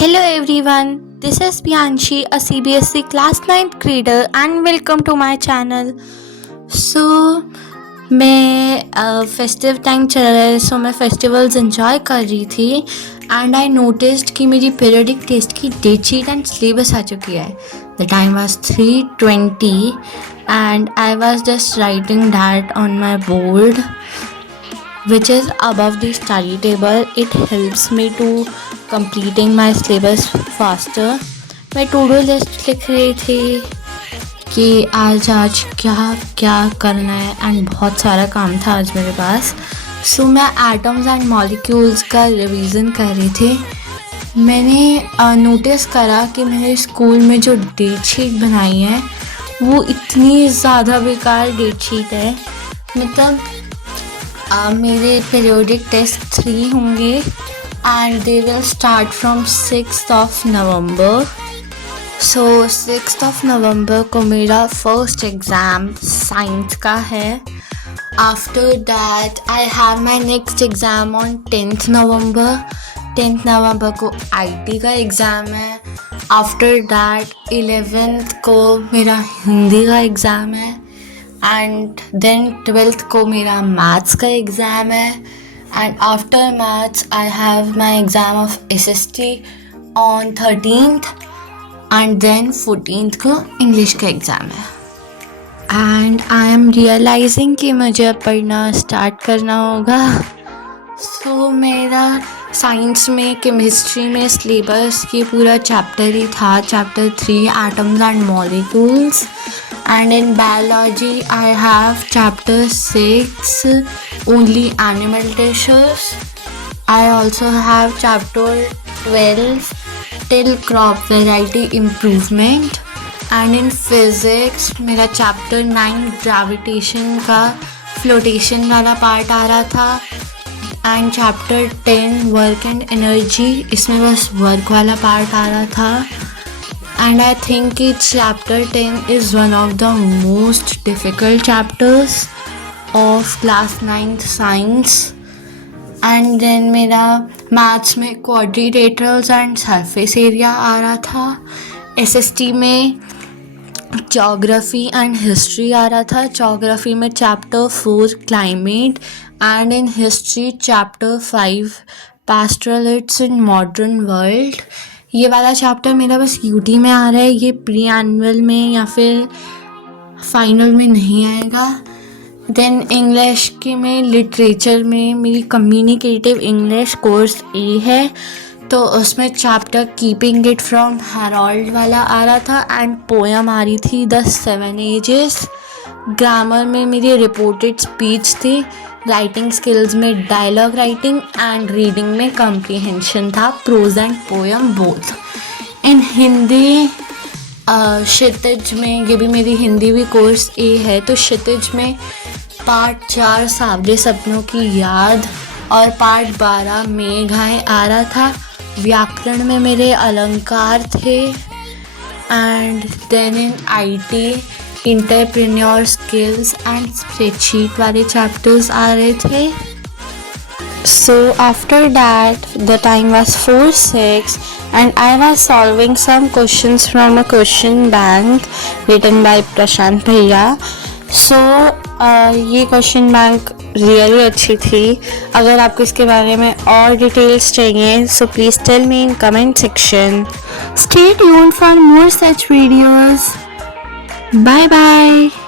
Hello everyone, this is Pianshi, a CBSE class 9th grader and welcome to my channel. So मैं festive time चल रहा है सो मैं festivals enjoy कर रही थी एंड आई नोटिस्ड कि मेरी पीरियडिक टेस्ट की डेट शीट एंड सिलेबस आ चुकी है. The time was 3:20 and I was just writing that on my board which is above the study table. It helps me to completing my syllabus faster. मैं to do list लिख रही थी कि आज क्या क्या करना है एंड बहुत सारा काम था आज मेरे पास. सो मैं एटम्स एंड मॉलिक्यूल्स का रिवीजन कर रही थी. मैंने नोटिस करा कि मेरे स्कूल में जो डेट शीट बनाई है वो इतनी ज़्यादा बेकार डेट शीट है. मतलब मेरे पीरियोडिक टेस्ट 3 होंगे and they will start from 6th of November. So 6th of November को मेरा फर्स्ट एग्ज़ाम साइंस का है. After that I have my next exam on 10th November. 10th November को IT का एग्ज़ाम है. After that 11th को मेरा हिंदी का एग्ज़ाम है एंड देन 12th को मेरा मैथ्स का एग्ज़ाम है and after maths I have my exam of SST on 13th and then 14th को इंग्लिश का एग्ज़ाम है. एंड आई एम रियलाइजिंग कि मुझे पढ़ना स्टार्ट करना होगा. सो मेरा साइंस में केमिस्ट्री में सिलेबस ये पूरा चैप्टर ही था, chapter 3 atoms and molecules. And in biology I have chapter 6 only animal tissues. I also have chapter 12 till crop variety improvement. And in physics मेरा chapter 9 gravitation का flotation वाला part आ रहा था and chapter 10 work and energy, इसमें बस work वाला part आ रहा था. And I think chapter 10 is one of the most difficult chapters of class 9th science. And then मेरा maths में quadrilaterals and surface area आ रहा था. SST में geography and history आ रहा था. geography में chapter 4 climate and in history chapter 5 pastoralists in modern world. ये वाला चैप्टर मेरा बस यूटी में आ रहा है, ये प्री एनुअल में या फिर फाइनल में नहीं आएगा. देन इंग्लिश के में लिटरेचर में मेरी कम्युनिकेटिव इंग्लिश कोर्स ए है तो उसमें chapter keeping it from Harold वाला आ रहा था एंड पोएम आ रही थी द 7 Ages. ग्रामर में मेरी रिपोर्टेड स्पीच थी. राइटिंग स्किल्स में डायलॉग राइटिंग एंड रीडिंग में कॉम्प्रिहेंशन था, प्रोज एंड पोएम बोथ. इन हिंदी क्षितिज में, ये भी मेरी हिंदी भी कोर्स ए है, तो क्षितिज में पार्ट 4 सावरे सपनों की याद और पार्ट 12 मेघाएं आ रहा था. व्याकरण में मेरे अलंकार थे and then in IT entrepreneur skills and spreadsheet वाले चैप्टर्स आ रहे थे. So after that the time was 4:06 and I was solving some questions from a question bank written by Prashant भैया. सो ये क्वेश्चन बैंक रियली अच्छी थी. अगर आपको इसके बारे में और डिटेल्स चाहिए so please tell me in comment section. Stay tuned for more such videos. Bye bye.